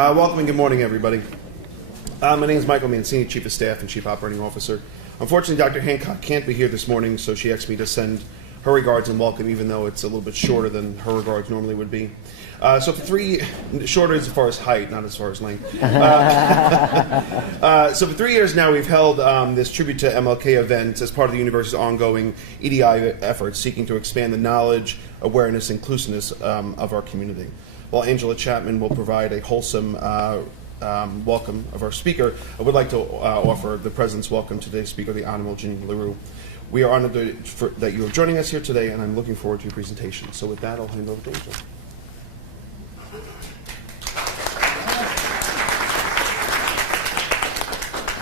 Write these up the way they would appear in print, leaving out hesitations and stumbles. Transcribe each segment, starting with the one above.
Welcome and good morning, everybody. My name is Michael Mancini, Chief of Staff and Chief Operating Officer. Unfortunately, Dr. Hancock can't be here this morning, so she asked me to send her regards and welcome, even though it's a little bit shorter than her regards normally would be. Shorter as far as height, not as far as length. So for 3 years now, we've held this Tribute to MLK event as part of the university's ongoing EDI efforts, seeking to expand the knowledge, awareness, inclusiveness of our community. While Angela Chapman will provide a wholesome welcome of our speaker, I would like to offer the President's welcome to today's speaker, the Honorable Janine LaRue. We are honored that you are joining us here today, and I'm looking forward to your presentation. So with that, I'll hand over to Angela.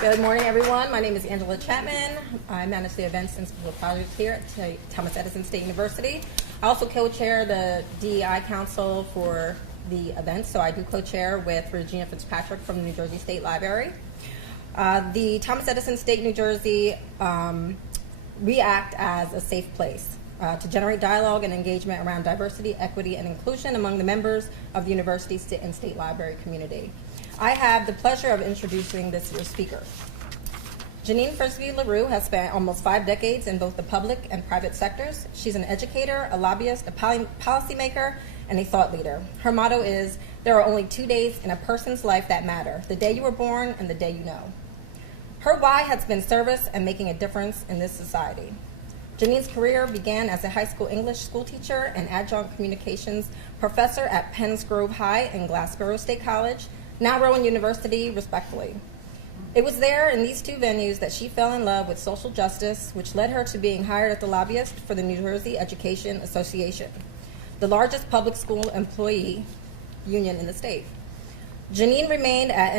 Good morning, everyone. My name is Angela Chapman. I manage the events and special projects here at Thomas Edison State University. I also co-chair the DEI Council for the events, so I do co-chair with Regina Fitzpatrick from the New Jersey State Library. The Thomas Edison State New Jersey we act as a safe place to generate dialogue and engagement around diversity, equity, and inclusion among the members of the university and state library community. I have the pleasure of introducing this year's speaker. Janine Frisbee LaRue has spent almost 5 decades in both the public and private sectors. She's an educator, a lobbyist, a policymaker, and a thought leader. Her motto is, there are only 2 days in a person's life that matter, the day you were born and the day you know. Her why has been service and making a difference in this society. Janine's career began as a high school English school teacher and adjunct communications professor at Penns Grove High and Glassboro State College, now Rowan University, respectively. It was there in these 2 venues that she fell in love with social justice, which led her to being hired as the lobbyist for the New Jersey Education Association, the largest public school employee union in the state. Janine remained at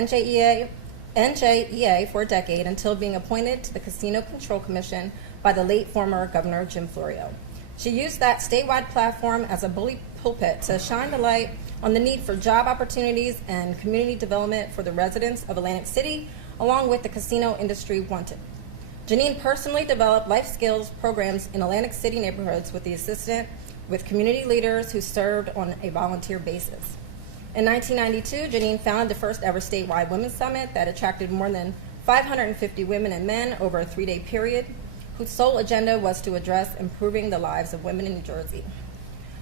NJEA for a decade until being appointed to the Casino Control Commission by the late former Governor Jim Florio. She used that statewide platform as a bully pulpit to shine the light on the need for job opportunities and community development for the residents of Atlantic City, along with the casino industry wanted. Janine personally developed life skills programs in Atlantic City neighborhoods with the assistance with community leaders who served on a volunteer basis. In 1992, Janine founded the first ever statewide women's summit that attracted more than 550 women and men over a 3-day period, whose sole agenda was to address improving the lives of women in New Jersey.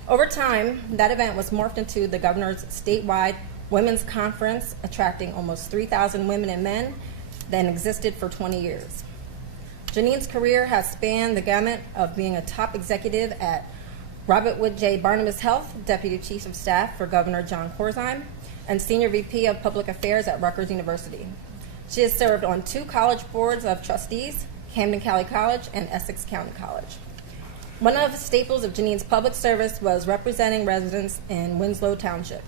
Over time, that event was morphed into the governor's statewide women's conference, attracting almost 3,000 women and men that existed for 20 years. Janine's career has spanned the gamut of being a top executive at Robert Wood J. Barnabas Health, Deputy Chief of Staff for Governor John Corzine, and Senior VP of Public Affairs at Rutgers University. She has served on 2 college boards of trustees, Camden County College and Essex County College. One of the staples of Janine's public service was representing residents in Winslow Township.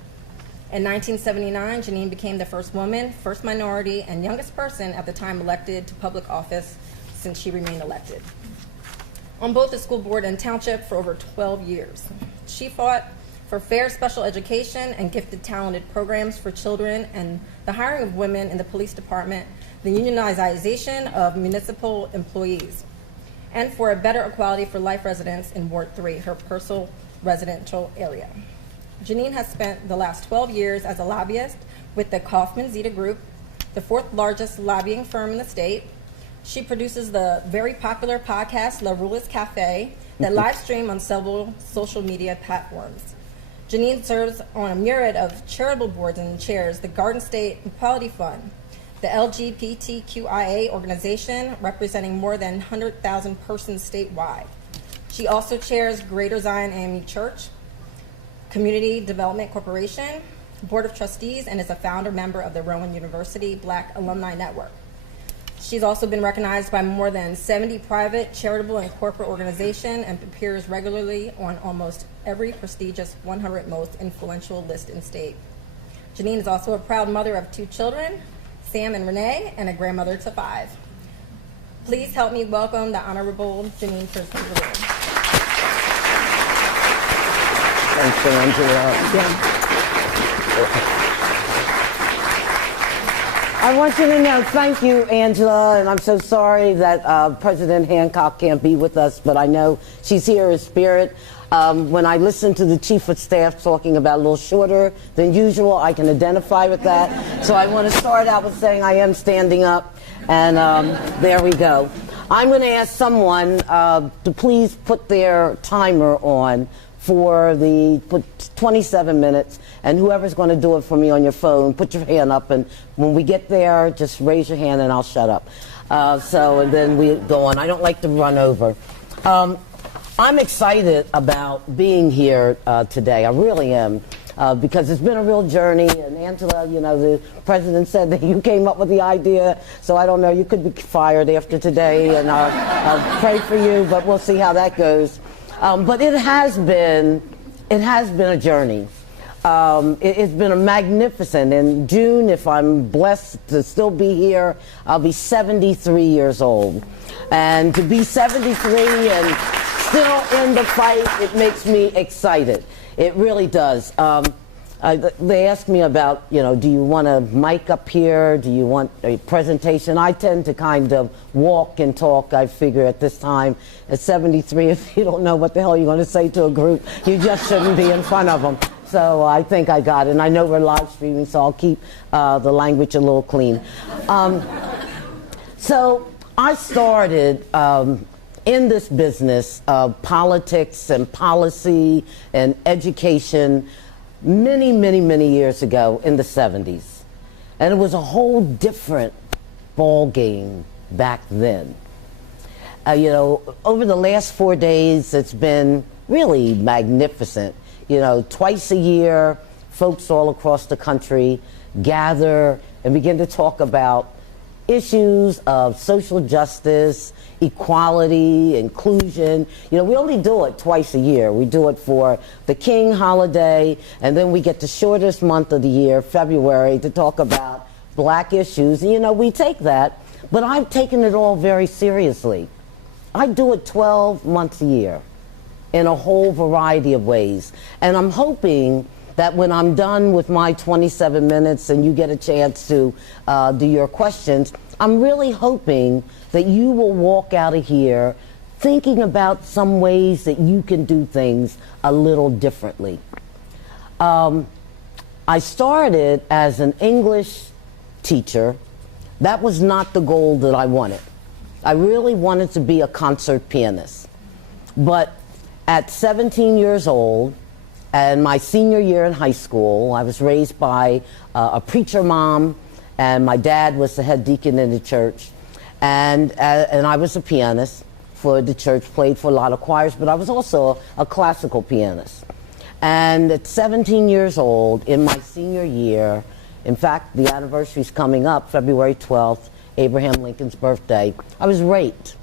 In 1979, Janine became the first woman, first minority, and youngest person at the time elected to public office since she remained elected. On both the school board and township for over 12 years. She fought for fair special education and gifted talented programs for children and the hiring of women in the police department, the unionization of municipal employees, and for a better equality for life residents in Ward 3, her personal residential area. Janine has spent the last 12 years as a lobbyist with the Kaufman Zeta Group, the 4th largest lobbying firm in the state. She produces the very popular podcast, La Rulas Cafe, that live stream on several social media platforms. Janine serves on a myriad of charitable boards and chairs the Garden State Equality Fund, the LGBTQIA organization representing more than 100,000 persons statewide. She also chairs Greater Zion AME Church, Community Development Corporation, Board of Trustees, and is a founder member of the Rowan University Black Alumni Network. She's also been recognized by more than 70 private, charitable, and corporate organizations and appears regularly on almost every prestigious 100 most influential list in state. Janine is also a proud mother of 2 children, Sam and Renee, and a grandmother to 5. Please help me welcome the Honorable Janine Frisbee LaRue. Thanks, Angela. I want you to know, thank you, Angela, and I'm so sorry that President Hancock can't be with us, but I know she's here in spirit. When I listen to the chief of staff talking about a little shorter than usual, I can identify with that. So I want to start out with saying I am standing up, and there we go. I'm going to ask someone to please put their timer on for the 27 minutes, and whoever's going to do it for me on your phone, put your hand up, and when we get there, just raise your hand and I'll shut up. And then we go on. I don't like to run over. I'm excited about being here today. I really am. Because it's been a real journey, and Angela, you know, the president said that you came up with the idea, so I don't know, you could be fired after today, and I'll pray for you, but we'll see how that goes. But it has been a journey. It's been a magnificent. In June, if I'm blessed to still be here, I'll be 73 years old. And to be 73 and still in the fight, it makes me excited. It really does. They asked me about, you know, do you want a mic up here? Do you want a presentation? I tend to kind of walk and talk. I figure at this time, at 73, if you don't know what the hell you're going to say to a group, you just shouldn't be in front of them. So I think I got it. And I know we're live streaming, so I'll keep the language a little clean. So I started in this business of politics and policy and education many, many, many years ago in the 70s. And it was a whole different ball game back then. You know, over the last 4 days, it's been really magnificent. You know, twice a year, folks all across the country gather and begin to talk about issues of social justice, equality, inclusion. You know, we only do it twice a year. We do it for the King holiday, and then we get the shortest month of the year, February, to talk about black issues. And, you know, we take that, but I've taken it all very seriously. I do it 12 months a year in a whole variety of ways. And I'm hoping that when I'm done with my 27 minutes and you get a chance to do your questions, I'm really hoping that you will walk out of here thinking about some ways that you can do things a little differently. I started as an English teacher. That was not the goal that I wanted. I really wanted to be a concert pianist. But at 17 years old, and my senior year in high school, I was raised by a preacher mom, and my dad was the head deacon in the church. And I was a pianist for the church, played for a lot of choirs, but I was also a classical pianist. And at 17 years old, in my senior year, in fact, the anniversary's coming up, February 12th, Abraham Lincoln's birthday, I was raped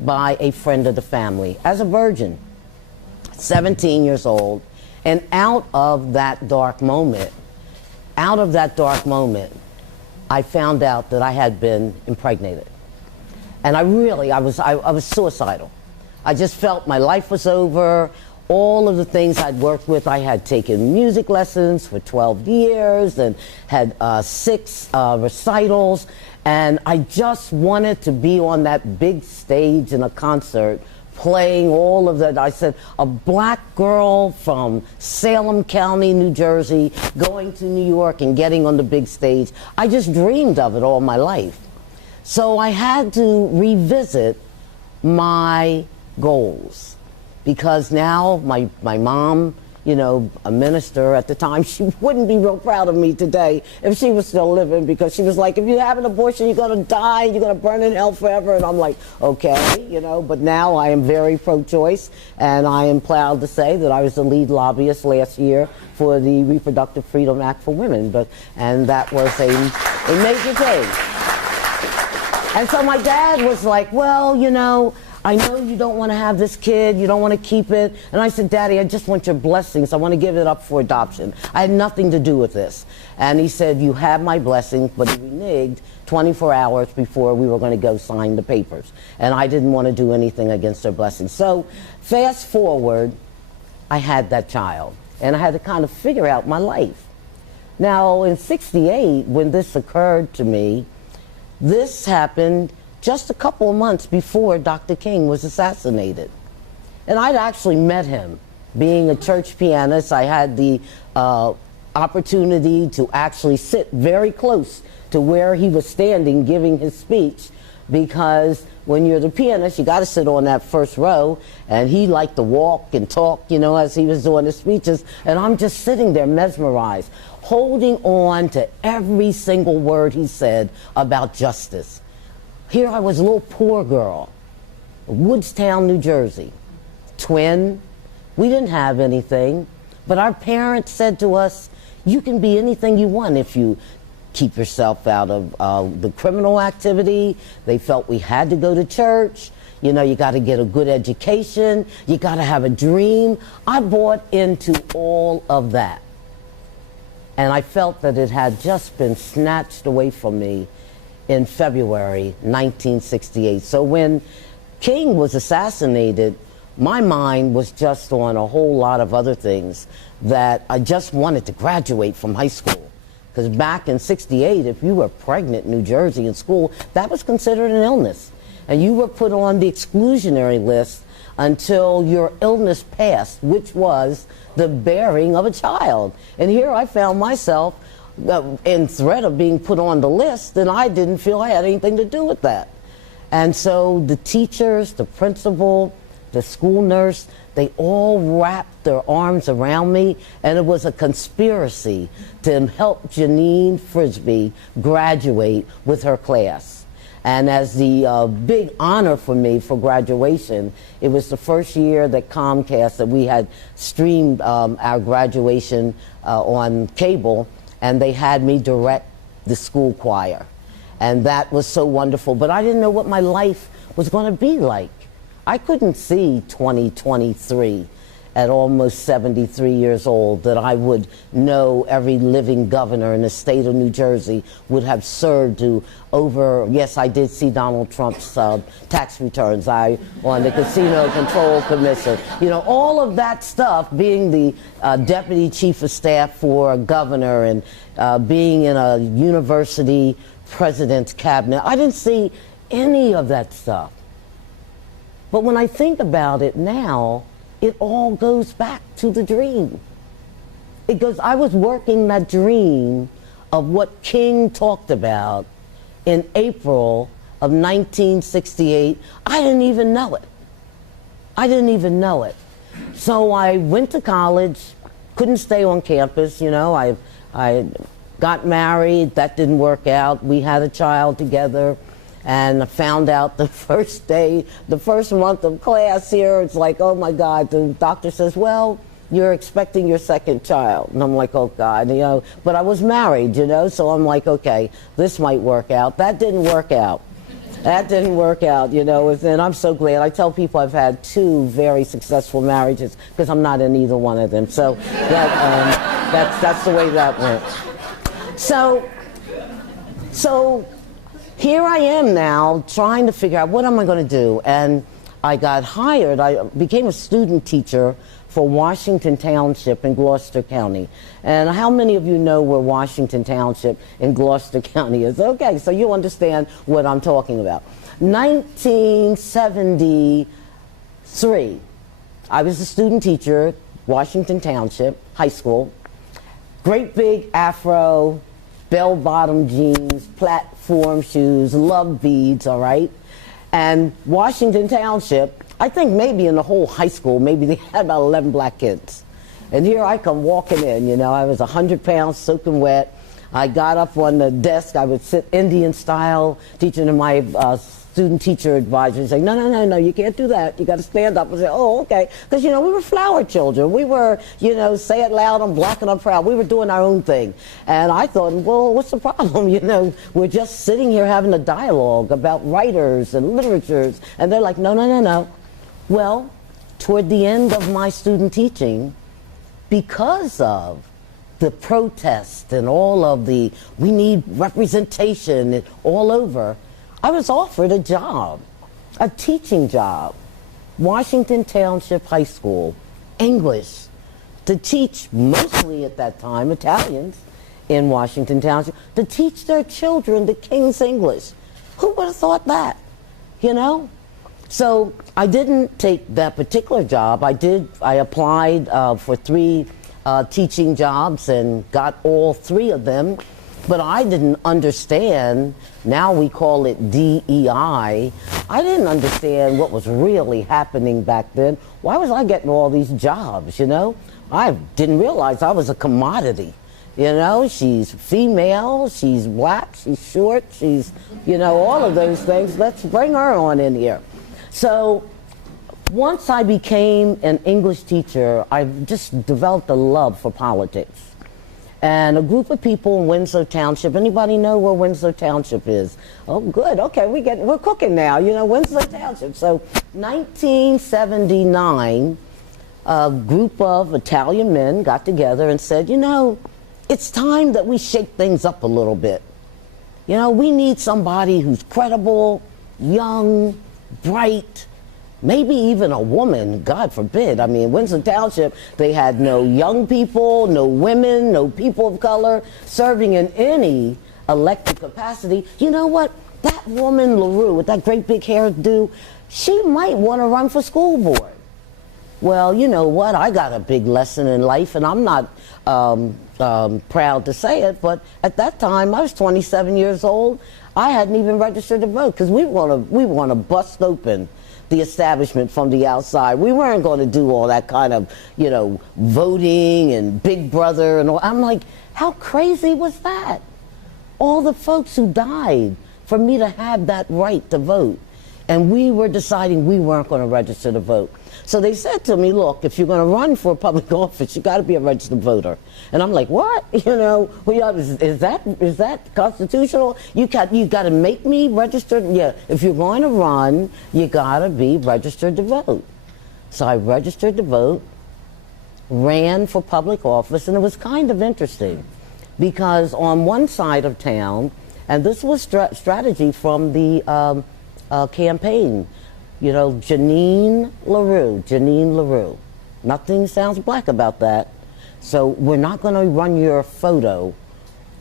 by a friend of the family as a virgin, 17 years old. And out of that dark moment, I found out that I had been impregnated. And I was suicidal. I just felt my life was over. All of the things I'd worked with, I had taken music lessons for 12 years and had 6 recitals. And I just wanted to be on that big stage in a concert playing all of that. I said, a black girl from Salem County, New Jersey, going to New York and getting on the big stage. I just dreamed of it all my life. So I had to revisit my goals, because now my mom, you know, a minister at the time, she wouldn't be real proud of me today if she was still living, because she was like, if you have an abortion, you're going to die, you're going to burn in hell forever. And I'm like, okay, you know, but now I am very pro-choice, and I am proud to say that I was the lead lobbyist last year for the Reproductive Freedom Act for Women, and that was a major thing. And so my dad was like, well, you know, I know you don't want to have this kid, you don't want to keep it. And I said, Daddy, I just want your blessings. I want to give it up for adoption. I had nothing to do with this. And he said, you have my blessing, but he reneged 24 hours before we were going to go sign the papers. And I didn't want to do anything against their blessing. So fast forward, I had that child. And I had to kind of figure out my life. Now, in '68, when this occurred to me, this happened just a couple of months before Dr. King was assassinated. And I'd actually met him Being a church pianist, I had the opportunity to actually sit very close to where he was standing giving his speech, because when you're the pianist, you got to sit on that first row, and he liked to walk and talk, you know, as he was doing his speeches, and I'm just sitting there mesmerized, holding on to every single word he said about justice. Here I was, a little poor girl, Woodstown, New Jersey, twin. We didn't have anything, but our parents said to us, you can be anything you want if you keep yourself out of the criminal activity. They felt we had to go to church. You know, you got to get a good education. You got to have a dream. I bought into all of that. And I felt that it had just been snatched away from me in February 1968. So when King was assassinated, my mind was just on a whole lot of other things, that I just wanted to graduate from high school. Because back in '68, if you were pregnant in New Jersey in school, that was considered an illness. And you were put on the exclusionary list until your illness passed, which was the bearing of a child. And here I found myself in threat of being put on the list, and I didn't feel I had anything to do with that. And so the teachers, the principal, the school nurse, they all wrapped their arms around me, and it was a conspiracy to help Janine Frisbee graduate with her class. And as the big honor for me for graduation, it was the first year that Comcast, that we had streamed our graduation on cable, and they had me direct the school choir. And that was so wonderful, but I didn't know what my life was going to be like. I couldn't see 2023 at almost 73 years old that I would know every living governor in the state of New Jersey would have served to over, yes, I did see Donald Trump's tax returns, on the Casino Control Commission. You know, all of that stuff, being the deputy chief of staff for a governor and being in a university president's cabinet, I didn't see any of that stuff. But when I think about it now, it all goes back to the dream. It goes, I was working that dream of what King talked about in April of 1968. I didn't even know it. I didn't even know it. So I went to college, couldn't stay on campus, you know. I got married, that didn't work out. We had a child together. And I found out the first day, the first month of class here, it's like, oh my God, the doctor says, well, you're expecting your second child. And I'm like, oh God, you know, but I was married, you know, so I'm like, okay, this might work out. That didn't work out. That didn't work out, you know, and I'm so glad. I tell people I've had 2 very successful marriages because I'm not in either one of them. So that's the way that went. So here I am now trying to figure out what am I going to do. And I got hired. I became a student teacher for Washington Township in Gloucester County. And how many of you know where Washington Township in Gloucester County is? Okay, so you understand what I'm talking about. 1973, I was a student teacher at Washington Township High School. Great big afro, bell-bottom jeans, platform shoes, love beads, all right? And Washington Township, I think maybe in the whole high school, maybe they had about 11 black kids. And here I come walking in, you know, I was 100 pounds, soaking wet. I got up on the desk, I would sit Indian style, teaching to my student teacher advisor, say, no, you can't do that. You got to stand up and say, oh, okay. Because, you know, we were flower children. We were, you know, say it loud, I'm black and I'm proud. We were doing our own thing. And I thought, well, what's the problem? You know, we're just sitting here having a dialogue about writers and literatures. And they're like, no. Well, toward the end of my student teaching, because of the protest and all of the, we need representation all over, I was offered a job, a teaching job, Washington Township High School, English, to teach mostly at that time Italians in Washington Township, to teach their children the King's English. Who would have thought that, you know? So I didn't take that particular job. I applied for 3 teaching jobs and got all 3 of them. But I didn't understand, now we call it DEI. I didn't understand what was really happening back then. Why was I getting all these jobs, you know? I didn't realize I was a commodity. You know, she's female, she's black, she's short, she's, you know, all of those things. Let's bring her on in here. So once I became an English teacher, I just developed a love for politics. And a group of people in Winslow Township, anybody know where Winslow Township is? Oh, good, okay, we're cooking now, you know, Winslow Township. So 1979, a group of Italian men got together and said, you know, it's time that we shake things up a little bit. You know, we need somebody who's credible, young, bright, maybe even a woman, God forbid. I mean, Winslow Township, they had no young people, no women, no people of color serving in any elected capacity. You know what? That woman, LaRue, with that great big hairdo, she might want to run for school board. Well, you know what? I got a big lesson in life, and I'm not proud to say it, but at that time, I was 27 years old. I hadn't even registered to vote because we want to bust open the establishment from the outside. We weren't going to do all that kind of, you know, voting and Big Brother and all. I'm like, how crazy was that? All the folks who died for me to have that right to vote. And we were deciding we weren't going to register to vote. So they said to me, look, if you're going to run for a public office, you got to be a registered voter. And I'm like, what? You know, is that constitutional? You got to make me registered? Yeah, if you're going to run, you got to be registered to vote. So I registered to vote, ran for public office, and it was kind of interesting because on one side of town, and this was strategy from the campaign, you know, Janine LaRue. Nothing sounds black about that. So we're not going to run your photo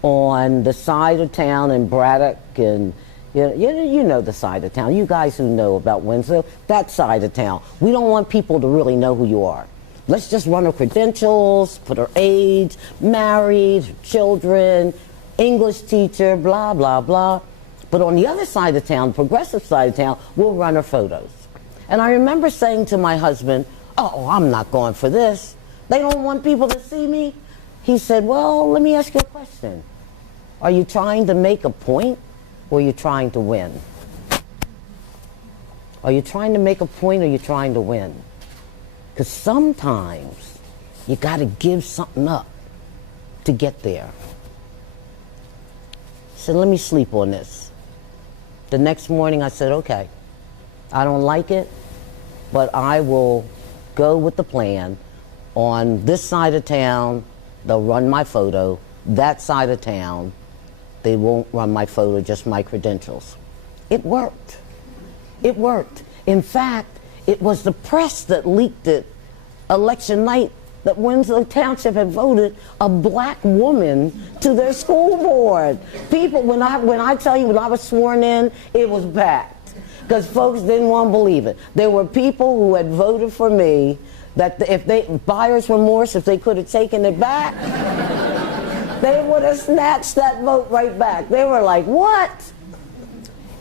on the side of town in Braddock and, you know the side of town. You guys who know about Winslow, that side of town. We don't want people to really know who you are. Let's just run her credentials, put her age, married, children, English teacher, blah, blah, blah. But on the other side of town, the progressive side of town, we'll run her photos. And I remember saying to my husband, oh, I'm not going for this. They don't want people to see me. He said, well, let me ask you a question. Are you trying to make a point or are you trying to win? Are you trying to make a point or are you trying to win? Because sometimes you got to give something up to get there. He said, let me sleep on this. The next morning I said, okay, I don't like it, but I will go with the plan. On this side of town, they'll run my photo. That side of town, they won't run my photo, just my credentials. It worked. It worked. In fact, it was the press that leaked it election night that Winslow Township had voted a black woman to their school board. People, when I tell you, when I was sworn in, it was packed because folks didn't want to believe it. There were people who had voted for me that if they, buyer's remorse, if they could have taken it back, they would have snatched that vote right back. They were like, what?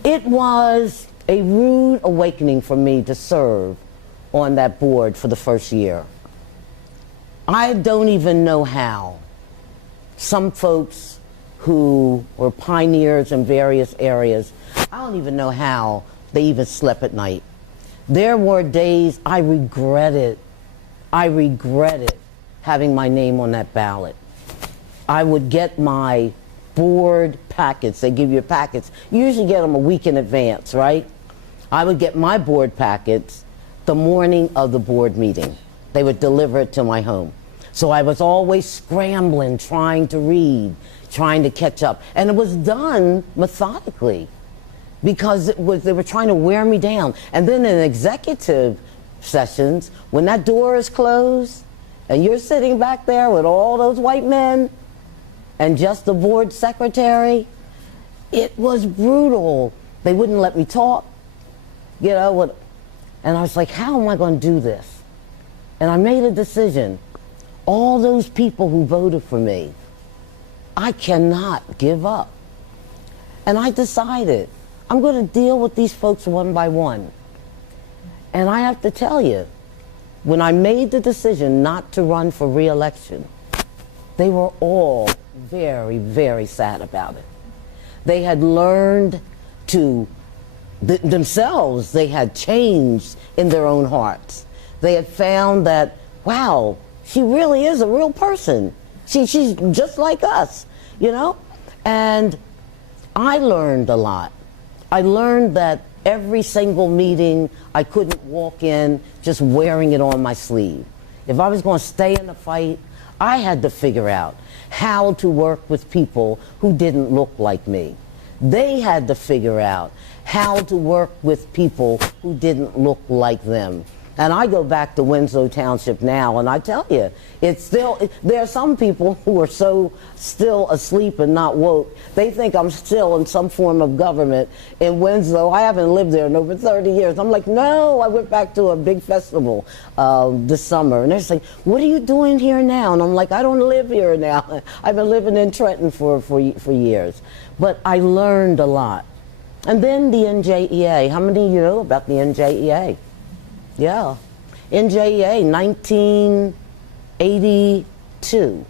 It was a rude awakening for me to serve on that board for the first year. I don't even know how some folks who were pioneers in various areas, I don't even know how they even slept at night. There were days I regretted having my name on that ballot. I would get my board packets. They give you packets. You usually get them a week in advance, right? I would get my board packets the morning of the board meeting. They would deliver it to my home. So I was always scrambling, trying to read, trying to catch up. And it was done methodically because they were trying to wear me down. And then in executive sessions, when that door is closed and you're sitting back there with all those white men and just the board secretary, it was brutal. They wouldn't let me talk. You know, And I was like, how am I going to do this? And I made a decision. All those people who voted for me, I cannot give up. And I decided I'm going to deal with these folks one by one. And I have to tell you, when I made the decision not to run for re-election, they were all very, very sad about it. They had learned to themselves, they had changed in their own hearts. They had found that, wow, she really is a real person. She's just like us, you know? And I learned a lot. I learned that every single meeting, I couldn't walk in just wearing it on my sleeve. If I was going to stay in the fight, I had to figure out how to work with people who didn't look like me. They had to figure out how to work with people who didn't look like them. And I go back to Winslow Township now, and I tell you, it's still, there are some people who are so still asleep and not woke. They think I'm still in some form of government in Winslow. I haven't lived there in over 30 years. I'm like, no, I went back to a big festival this summer. And they're saying, what are you doing here now? And I'm like, I don't live here now. I've been living in Trenton for years. But I learned a lot. And then the NJEA. How many of you know about the NJEA? Yeah. NJEA, 1982.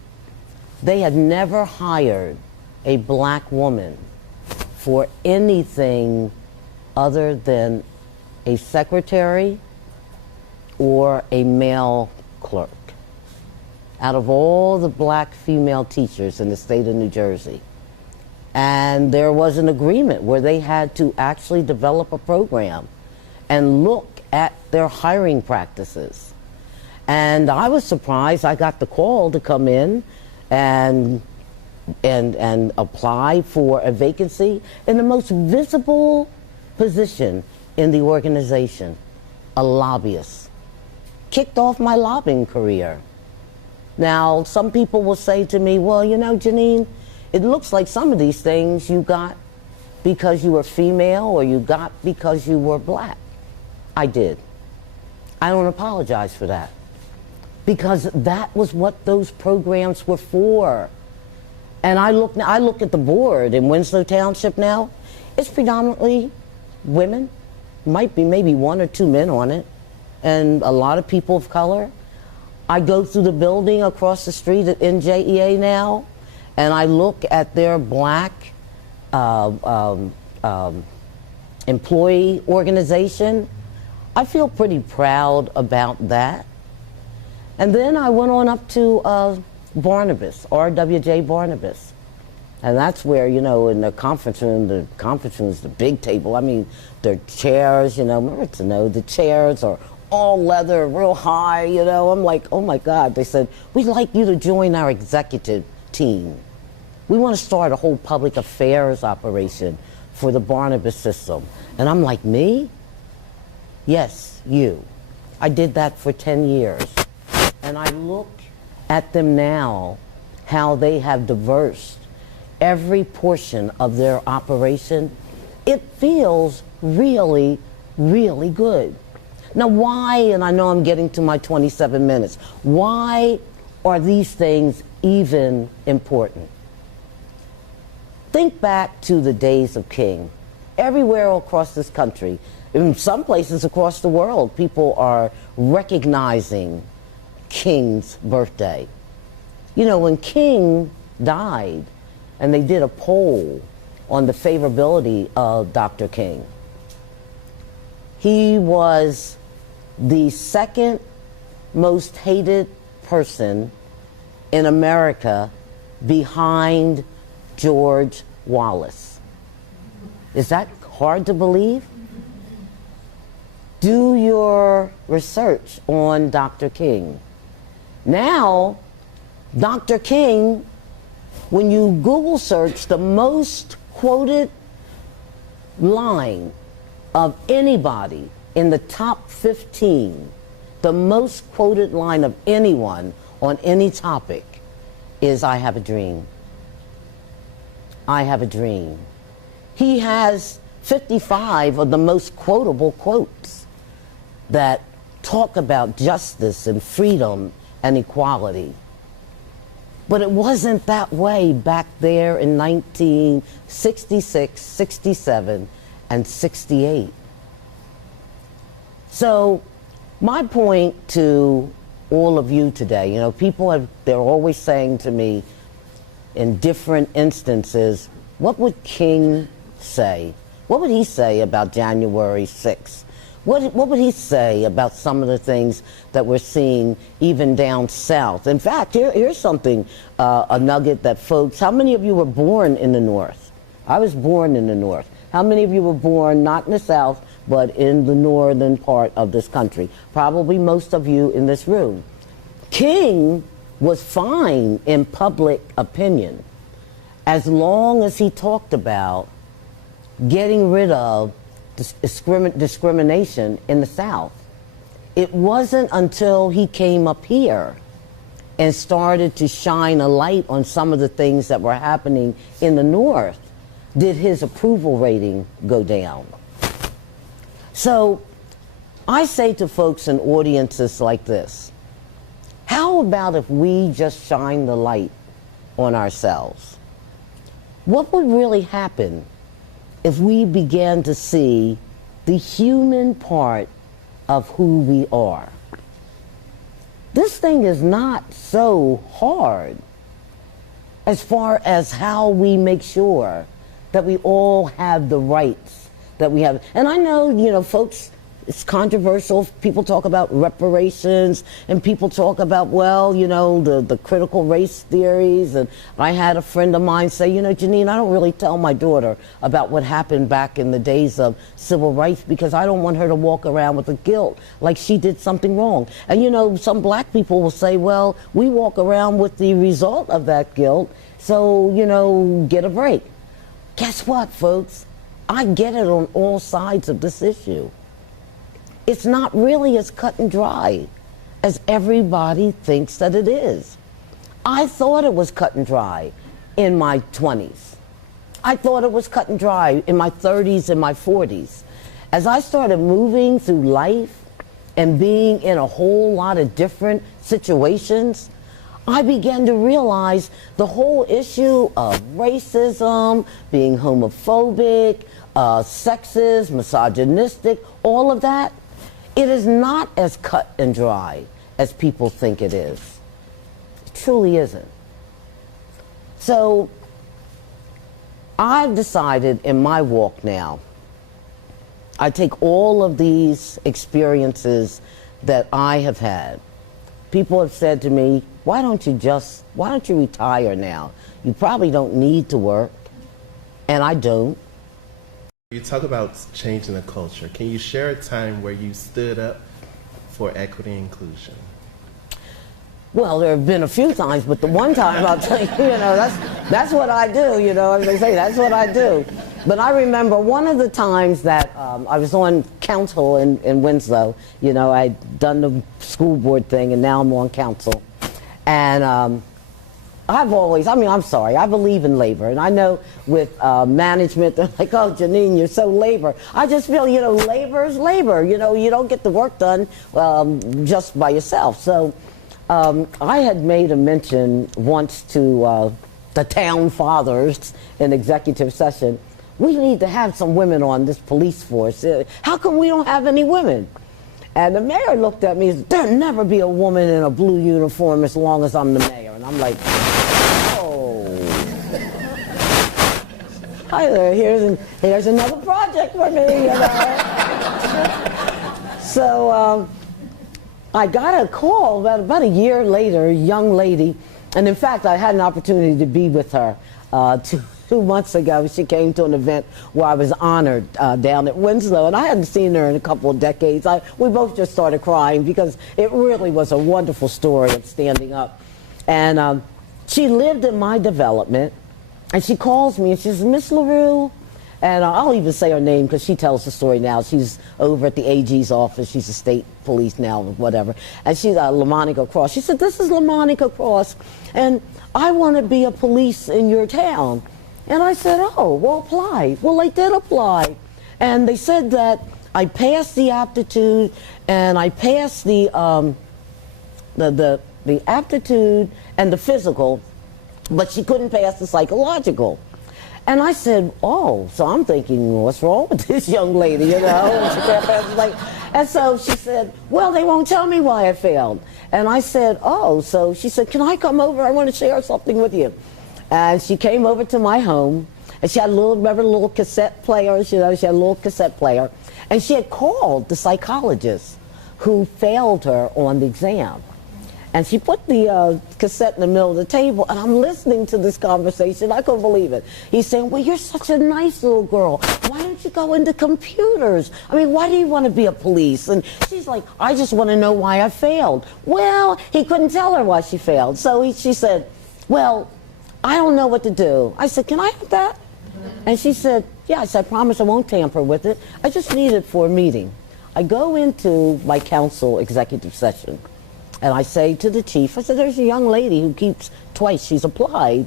They had never hired a black woman for anything other than a secretary or a male clerk. Out of all the black female teachers in the state of New Jersey. And there was an agreement where they had to actually develop a program and look at their hiring practices. And I was surprised. I got the call to come in and apply for a vacancy in the most visible position in the organization, a lobbyist. Kicked off my lobbying career. Now, some people will say to me, well, you know, Janine, it looks like some of these things you got because you were female or you got because you were black. I did. I don't apologize for that. Because that was what those programs were for. And I look at the board in Winslow Township now. It's predominantly women. Might be maybe 1 or 2 men on it. And a lot of people of color. I go through the building across the street at NJEA now, and I look at their black employee organization. I feel pretty proud about that. And then I went on up to Barnabas, RWJ Barnabas. And that's where, you know, in the conference room, the big table. I mean, their chairs, you know, the chairs are all leather, real high, you know. I'm like, oh my God. They said, we'd like you to join our executive team. We want to start a whole public affairs operation for the Barnabas system. And I'm like, me? Yes, you. I did that for 10 years. And I look at them now, how they have diversed every portion of their operation. It feels really, really good. Now why, and I know I'm getting to my 27 minutes, why are these things even important? Think back to the days of King. Everywhere across this country, in some places across the world, people are recognizing King's birthday. You know, when King died, and they did a poll on the favorability of Dr. King, he was the second most hated person in America behind George Wallace. Is that hard to believe? Do your research on Dr. King. Now, Dr. King, when you Google search the most quoted line of anybody in the top 15, the most quoted line of anyone on any topic is, I have a dream. I have a dream. He has 55 of the most quotable quotes. that talk about justice and freedom and equality. But it wasn't that way back there in 1966, 67, and 68. So my point to all of you today, you know, they're always saying to me in different instances, what would King say? What would he say about January 6th? What would he say about some of the things that we're seeing even down south? In fact, here's something, a nugget that folks, how many of you were born in the North? I was born in the North. How many of you were born not in the South, but in the northern part of this country? Probably most of you in this room. King was fine in public opinion as long as he talked about getting rid of discrimination in the South. It wasn't until he came up here and started to shine a light on some of the things that were happening in the North did his approval rating go down. So I say to folks in audiences like this, how about if we just shine the light on ourselves? What would really happen if we began to see the human part of who we are? This thing is not so hard as far as how we make sure that we all have the rights that we have. And I know, you know, folks, it's controversial. People talk about reparations, and people talk about, well, you know, the critical race theories. And I had a friend of mine say, you know, Janine, I don't really tell my daughter about what happened back in the days of civil rights because I don't want her to walk around with the guilt like she did something wrong. And, you know, some black people will say, well, we walk around with the result of that guilt, so, you know, get a break. Guess what, folks? I get it on all sides of this issue. It's not really as cut and dry as everybody thinks that it is. I thought it was cut and dry in my 20s. I thought it was cut and dry in my 30s and my 40s. As I started moving through life and being in a whole lot of different situations, I began to realize the whole issue of racism, being homophobic, sexist, misogynistic, all of that, it is not as cut and dry as people think it is. It truly isn't. So I've decided in my walk now, I take all of these experiences that I have had. People have said to me, why don't you retire now? You probably don't need to work. And I don't. You talk about changing the culture. Can you share a time where you stood up for equity and inclusion? Well, there have been a few times, but the one time I'll tell you, you know, that's what I do, you know, as they say, that's what I do. But I remember one of the times that I was on council in Winslow, you know, I'd done the school board thing and now I'm on council. And I'm sorry, I believe in labor. And I know with management, they're like, oh, Janine, you're so labor. I just feel, you know, labor is labor. You know, you don't get the work done just by yourself. So I had made a mention once to the town fathers in executive session. We need to have some women on this police force. How come we don't have any women? And the mayor looked at me and said, there'll never be a woman in a blue uniform as long as I'm the mayor. And I'm like, oh. Hi there, here's another project for me, you know. So I got a call about a year later, a young lady, and in fact I had an opportunity to be with her 2 months ago. She came to an event where I was honored down at Winslow, and I hadn't seen her in a couple of decades. We both just started crying because it really was a wonderful story of standing up. And she lived in my development, and she calls me and she says, Miss LaRue, and I'll even say her name because she tells the story now. She's over at the AG's office. She's a state police now, whatever. And she's LaMonica Cross. She said, this is LaMonica Cross, and I want to be a police in your town. And I said, oh, well, apply. Well, they did apply. And they said that I passed the aptitude, and I passed the aptitude and the physical, but she couldn't pass the psychological. And I said, oh, so I'm thinking, what's wrong with this young lady, you know? She can't pass the and so she said, well, they won't tell me why I failed. And I said, oh, so she said, can I come over? I want to share something with you. And she came over to my home, and she had a little, remember, a little cassette player? She had a little cassette player. And she had called the psychologist who failed her on the exam. And she put the cassette in the middle of the table, and I'm listening to this conversation. I couldn't believe it. He's saying, well, you're such a nice little girl. Why don't you go into computers? I mean, why do you want to be a police? And she's like, I just want to know why I failed. Well, he couldn't tell her why she failed. So she said, well, I don't know what to do. I said, can I have that? And she said, yes, I promise I won't tamper with it. I just need it for a meeting. I go into my council executive session. And I say to the chief, I said, there's a young lady who keeps twice she's applied,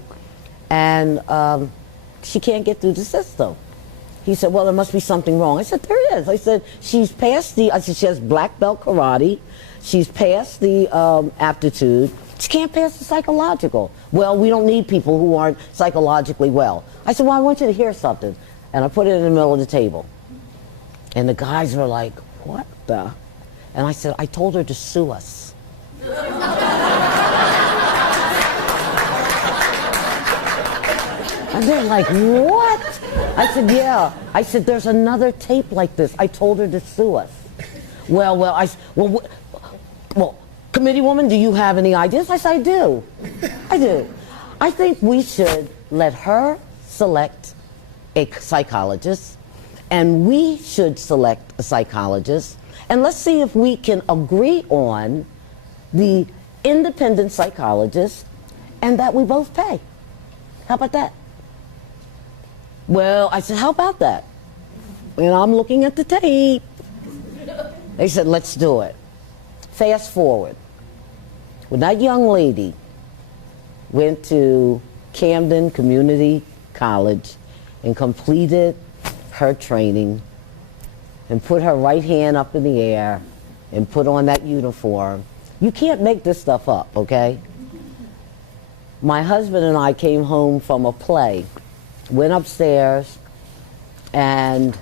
and she can't get through the system. He said, well, there must be something wrong. I said, there is. I said, she's passed I said, she has black belt karate. She's passed the aptitude. She can't pass the psychological. Well, we don't need people who aren't psychologically well. I said, well, I want you to hear something. And I put it in the middle of the table. And the guys were like, what the? And I said, I told her to sue us. And they're like, what? I said, yeah. I said, there's another tape like this. I told her to sue us. Well, committee woman, do you have any ideas? I said, I do. I do. I think we should let her select a psychologist, and we should select a psychologist, and let's see if we can agree on the independent psychologist, and that we both pay. How about that? Well, I said, how about that? And I'm looking at the tape. They said, let's do it. Fast forward. When that young lady went to Camden Community College and completed her training and put her right hand up in the air and put on that uniform, you can't make this stuff up, okay? My husband and I came home from a play, went upstairs, and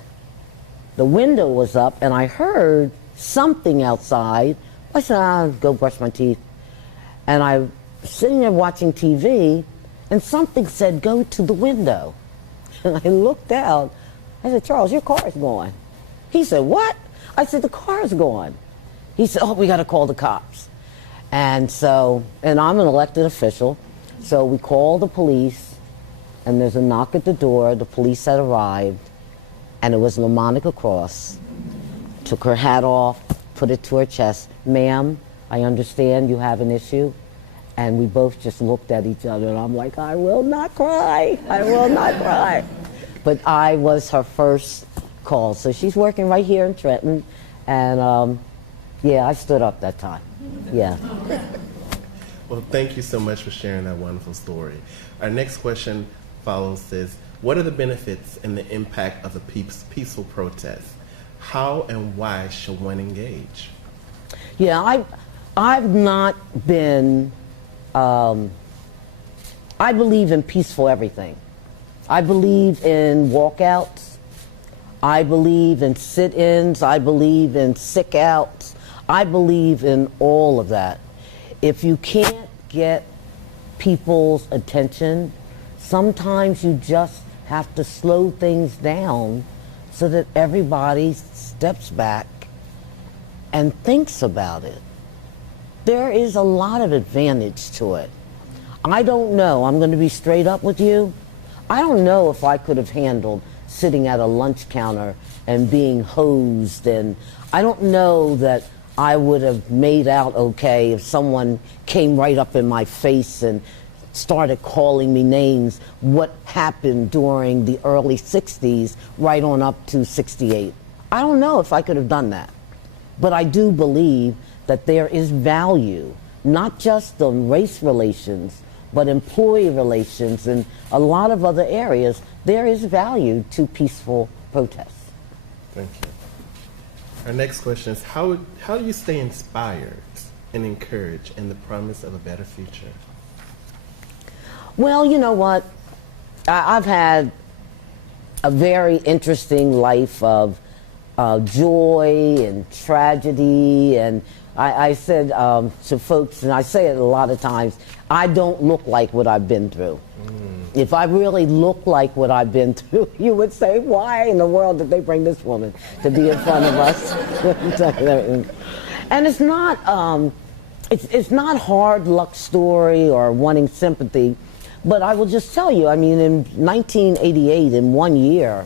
the window was up, and I heard something outside. I said, I'll go brush my teeth. And I was sitting there watching TV, and something said, go to the window. And I looked out. I said, Charles, your car is gone. He said, what? I said, the car is gone. He said, oh, we got to call the cops. And so, and I'm an elected official, so we call the police, and there's a knock at the door. The police had arrived, and it was LaMonica Cross. Took her hat off, put it to her chest. Ma'am, I understand you have an issue. And we both just looked at each other, and I'm like, I will not cry. I will not cry. But I was her first call. So she's working right here in Trenton, and yeah, I stood up that time. Yeah. Well, thank you so much for sharing that wonderful story. Our next question follows this. What are the benefits and the impact of a peaceful protest? How and why should one engage? Yeah, I've not been, I believe in peaceful everything. I believe in walkouts. I believe in sit-ins. I believe in sick-outs. I believe in all of that. If you can't get people's attention, sometimes you just have to slow things down so that everybody steps back and thinks about it. There is a lot of advantage to it. I don't know, I'm going to be straight up with you. I don't know if I could have handled sitting at a lunch counter and being hosed, and I don't know that I would have made out okay if someone came right up in my face and started calling me names. What happened during the early 60s right on up to 68. I don't know if I could have done that. But I do believe that there is value, not just in race relations, but employee relations and a lot of other areas. There is value to peaceful protests. Thank you. Our next question is, how do you stay inspired and encouraged in the promise of a better future? Well, you know what? I've had a very interesting life of joy and tragedy, and I said to folks, and I say it a lot of times, I don't look like what I've been through. If I really look like what I've been through, you would say, why in the world did they bring this woman to be in front of us? And it's not hard luck story or wanting sympathy, but I will just tell you, I mean, in 1988, in 1 year,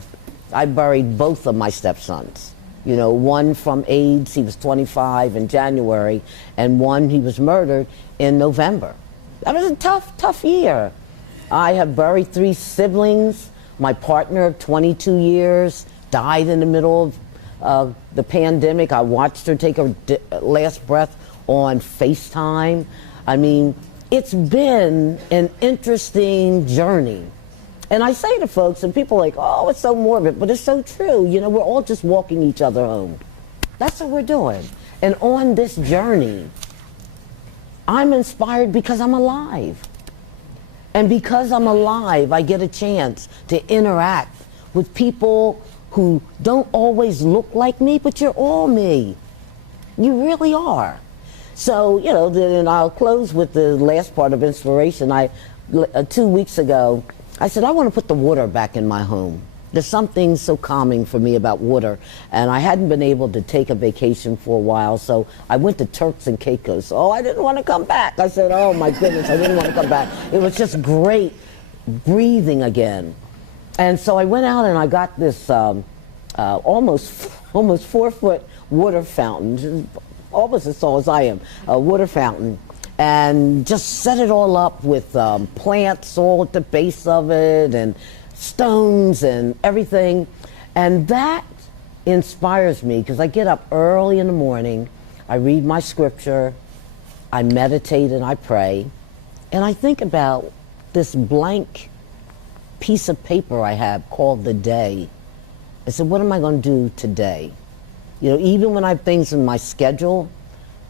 I buried both of my stepsons. You know, one from AIDS, he was 25 in January, and one, he was murdered in November. That was a tough year. I have buried 3 siblings. My partner of 22 years died in the middle of the pandemic. I watched her take her last breath on FaceTime. I mean, it's been an interesting journey. And I say to folks, and people are like, oh, it's so morbid, but it's so true. You know, we're all just walking each other home. That's what we're doing. And on this journey, I'm inspired because I'm alive. And because I'm alive, I get a chance to interact with people who don't always look like me, but you're all me. You really are. So, you know, then I'll close with the last part of inspiration. 2 weeks ago, I said, I want to put the water back in my home. There's something so calming for me about water, and I hadn't been able to take a vacation for a while, so I went to Turks and Caicos. Oh, I didn't want to come back. I said, oh my goodness, I didn't want to come back. It was just great breathing again. And so I went out and I got this almost 4-foot water fountain, almost as tall as I am, a water fountain, and just set it all up with plants all at the base of it and stones and everything. And that inspires me because I get up early in the morning, I read my scripture, I meditate and I pray, and I think about this blank piece of paper I have called the day. I said, what am I going to do today? You know, even when I have things in my schedule,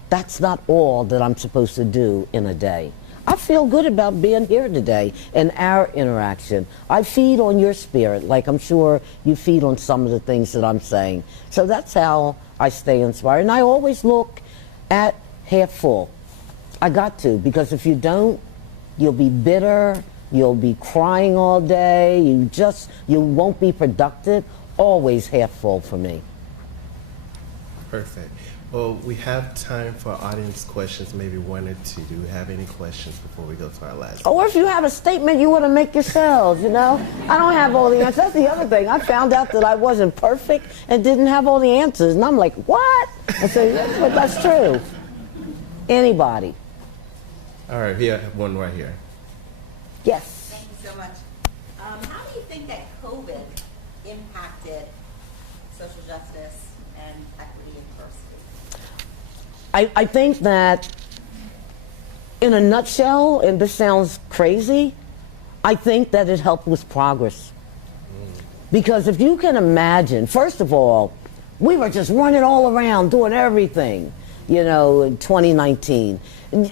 that's not all that I'm supposed to do in a day. I feel good about being here today and our interaction. I feed on your spirit, like I'm sure you feed on some of the things that I'm saying. So that's how I stay inspired. And I always look at half full. I got to, because if you don't, you'll be bitter, you'll be crying all day, you won't be productive. Always half full for me. Perfect. Well, we have time for audience questions, maybe 1 or 2. Do we have any questions before we go to our last? Or if you have a statement you want to make yourselves, you know. I don't have all the answers. That's the other thing. I found out that I wasn't perfect and didn't have all the answers. And I'm like, what? I said, yeah, but that's true. Anybody? All right, we have one right here. Yes. Thank you so much. How do you think that COVID impacted social justice and equity and diversity? I think that, in a nutshell, and this sounds crazy, I think that it helped with progress. Because if you can imagine, first of all, we were just running all around doing everything, you know, in 2019.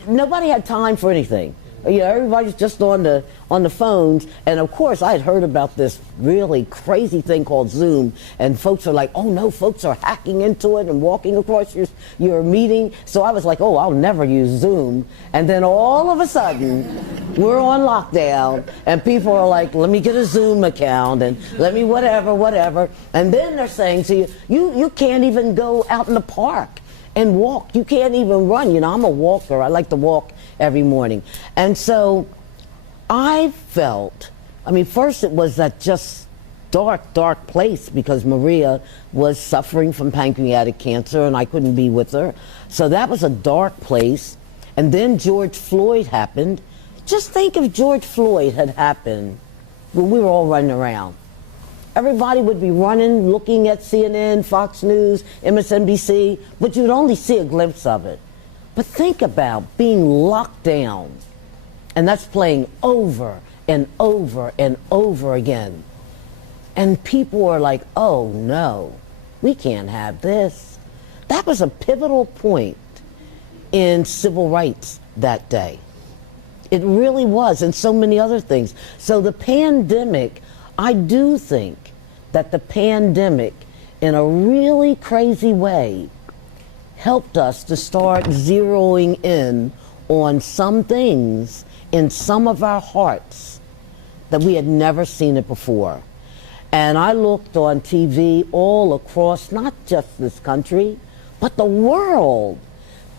Nobody had time for anything. You know, everybody's just on the phones. And of course, I had heard about this really crazy thing called Zoom, and folks are like, oh no, folks are hacking into it and walking across your meeting. So I was like, oh, I'll never use Zoom. And then all of a sudden, we're on lockdown, and people are like, let me get a Zoom account, and let me whatever. And then they're saying to you can't even go out in the park and walk. You can't even run. You know, I'm a walker. I like to walk every morning. And so I felt, I mean, first it was that just dark place because Maria was suffering from pancreatic cancer and I couldn't be with her. So that was a dark place. And then George Floyd happened. Just think if George Floyd had happened when we were all running around. Everybody would be running, looking at CNN, Fox News, MSNBC, but you'd only see a glimpse of it. But think about being locked down, and that's playing over and over and over again. And people are like, oh no, we can't have this. That was a pivotal point in civil rights that day. It really was, and so many other things. So the pandemic, I do think that the pandemic, in a really crazy way, helped us to start zeroing in on some things in some of our hearts that we had never seen it before. And I looked on TV all across, not just this country, but the world.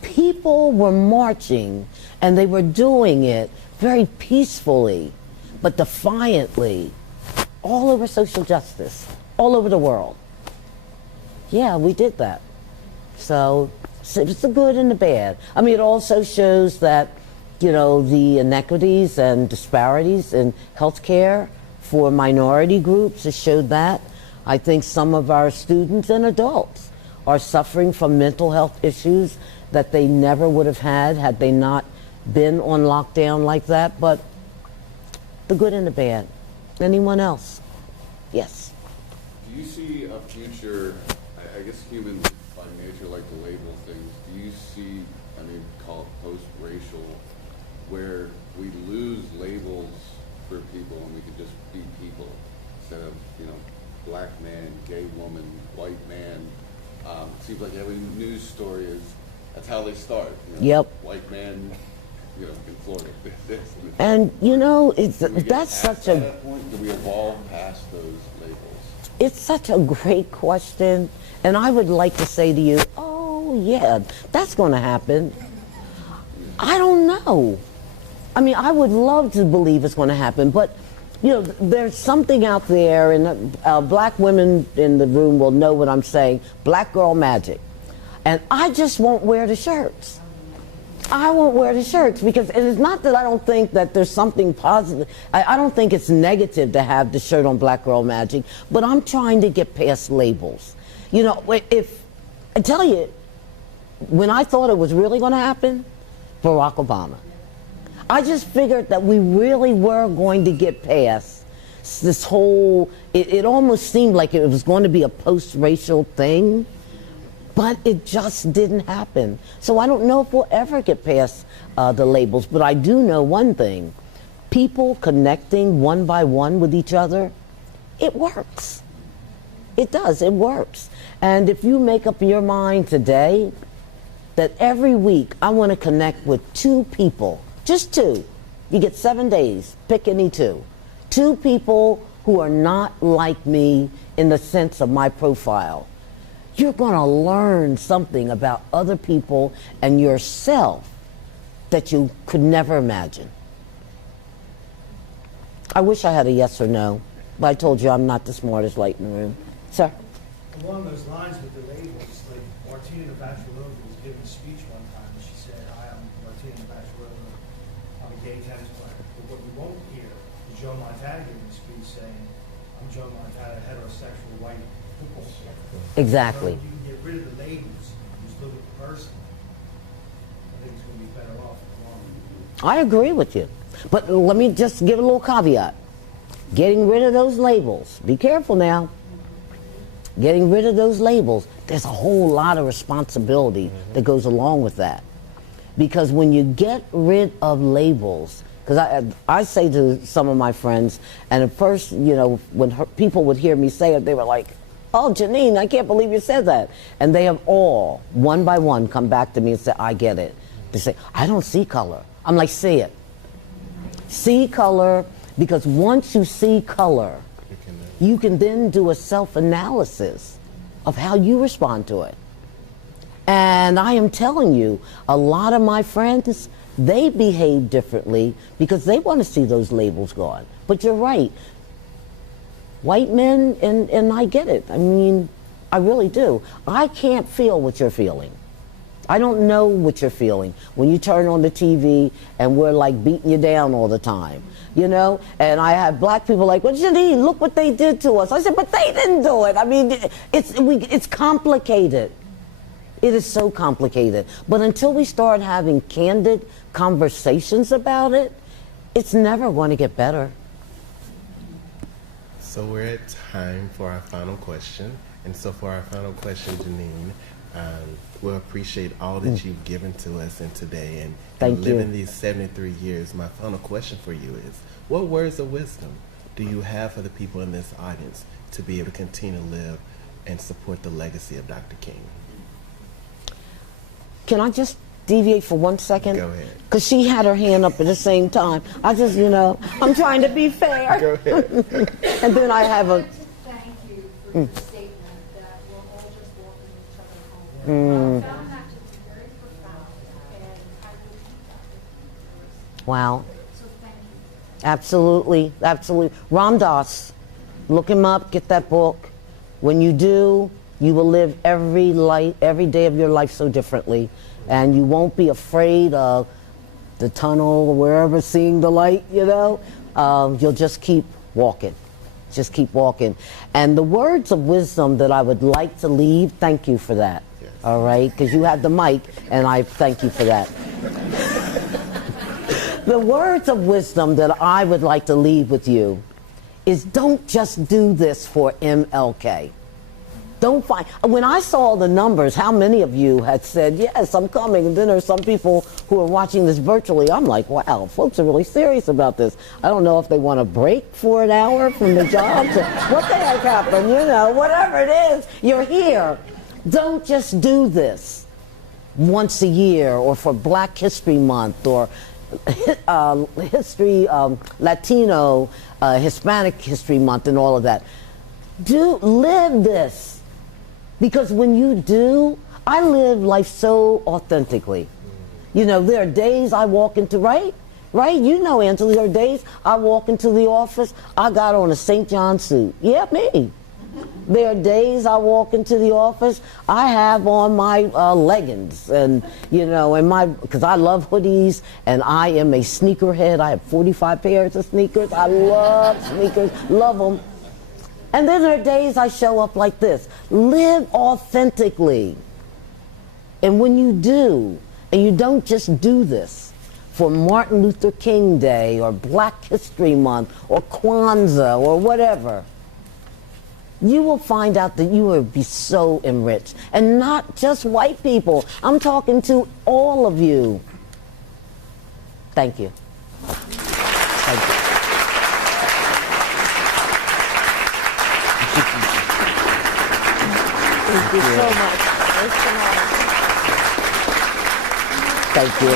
People were marching, and they were doing it very peacefully, but defiantly, all over social justice, all over the world. Yeah, we did that. So it's the good and the bad. I mean, it also shows that, you know, the inequities and disparities in healthcare for minority groups, it showed that. I think some of our students and adults are suffering from mental health issues that they never would have had they not been on lockdown like that. But the good and the bad. Anyone else? Yes. Do you see a future, I guess humans by nature like to label things, do you see, I mean, call it post-racial, where we lose labels for people and we could just be people instead of, you know, black man, gay woman, white man? It seems like every news story is, that's how they start. You know? Yep. White man, you know, in Florida. And you know, it's, Do we get that's past such a, that point? Do we evolve past those labels? it's such a great question. And I would like to say to you, oh yeah, that's going to happen. I don't know. I mean, I would love to believe it's going to happen, but you know, there's something out there, and black women in the room will know what I'm saying, black girl magic. And I just won't wear the shirts. I won't wear the shirts because it is not that I don't think that there's something positive. I don't think it's negative to have the shirt on Black Girl Magic, but I'm trying to get past labels. You know, if I tell you, when I thought it was really going to happen, Barack Obama. I just figured that we really were going to get past this whole, it almost seemed like it was going to be a post-racial thing, but it just didn't happen. So I don't know if we'll ever get past the labels, but I do know one thing. People connecting one by one with each other, it works. It does, it works. And if you make up your mind today that every week I want to connect with 2 people, just 2, you get 7 days, pick any 2. 2 people who are not like me in the sense of my profile. You're going to learn something about other people and yourself that you could never imagine. I wish I had a yes or no, but I told you I'm not the smartest light in the room. Sir? Along those lines with the labels, like Martina Navratilova was giving a speech one time, and she said, "Hi, I'm Martina Navratilova. I'm a gay tennis player." But what we won't hear is Joe Montana giving a speech saying, "I'm Joe Montana, heterosexual white football player." Exactly. So you can get rid of the labels, just look at the person. I think it's going to be better off in the long run. I agree with you. But let me just give a little caveat. Getting rid of those labels. Be careful now. Getting rid of those labels. There's a whole lot of responsibility that goes along with that. Because when you get rid of labels, because I say to some of my friends, and at first, you know, when people would hear me say it, they were like, "Oh, Janine, I can't believe you said that." And they have all, one by one, come back to me and say, "I get it." They say, "I don't see color." I'm like, "See it. See color," because once you see color, you can then do a self-analysis of how you respond to it. And I am telling you, a lot of my friends, they behave differently because they want to see those labels gone. But you're right. White men, and I get it. I mean, I really do. I can't feel what you're feeling. I don't know what you're feeling when you turn on the TV and we're like beating you down all the time, you know? And I have black people like, "Well, Janine, look what they did to us." I said, "But they didn't do it." I mean, it's complicated. It is so complicated. But until we start having candid conversations about it, it's never going to get better. So we're at time for our final question. And so for our final question, Janine, We'll appreciate all that you've given to us in today. And Thank you. living these 73 years, my final question for you is, what words of wisdom do you have for the people in this audience to be able to continue to live and support the legacy of Dr. King? Can I just deviate for 1 second? Go ahead. Because she had her hand up at the same time. I just, I'm trying to be fair. Go ahead. And then I have a... Thank you for your statement that we're all just walking each other home. I found that to be very profound, and I will keep that with you. Wow. So thank you. Absolutely, absolutely. Ram Dass, look him up, get that book. When you do, you will live every day of your life so differently, and you won't be afraid of the tunnel or wherever seeing the light, You'll just keep walking. Just keep walking. And the words of wisdom that I would like to leave, thank you for that. Yes. All right? Because you had the mic, and I thank you for that. The words of wisdom that I would like to leave with you is don't just do this for MLK. When I saw the numbers, how many of you had said, yes, I'm coming, and then there's some people who are watching this virtually. I'm like, wow, folks are really serious about this. I don't know if they want a break for an hour from the job. What the heck happened? Whatever it is, you're here. Don't just do this once a year or for Black History Month or Latino, Hispanic History Month and all of that. Live this. Because when you do, I live life so authentically. There are days I walk into, right? Angela, there are days I walk into the office, I got on a St. John suit. Yeah, me. There are days I walk into the office, I have on my leggings and, because I love hoodies and I am a sneakerhead. I have 45 pairs of sneakers. I love sneakers, love them. And then there are days I show up like this. Live authentically. And when you do, and you don't just do this for Martin Luther King Day or Black History Month or Kwanzaa or whatever, you will find out that you will be so enriched. And not just white people. I'm talking to all of you. Thank you. Thank you. Thank you so much. Thank you.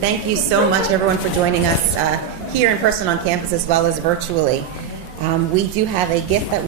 Thank you so much, everyone, for joining us here in person on campus as well as virtually. We do have a gift that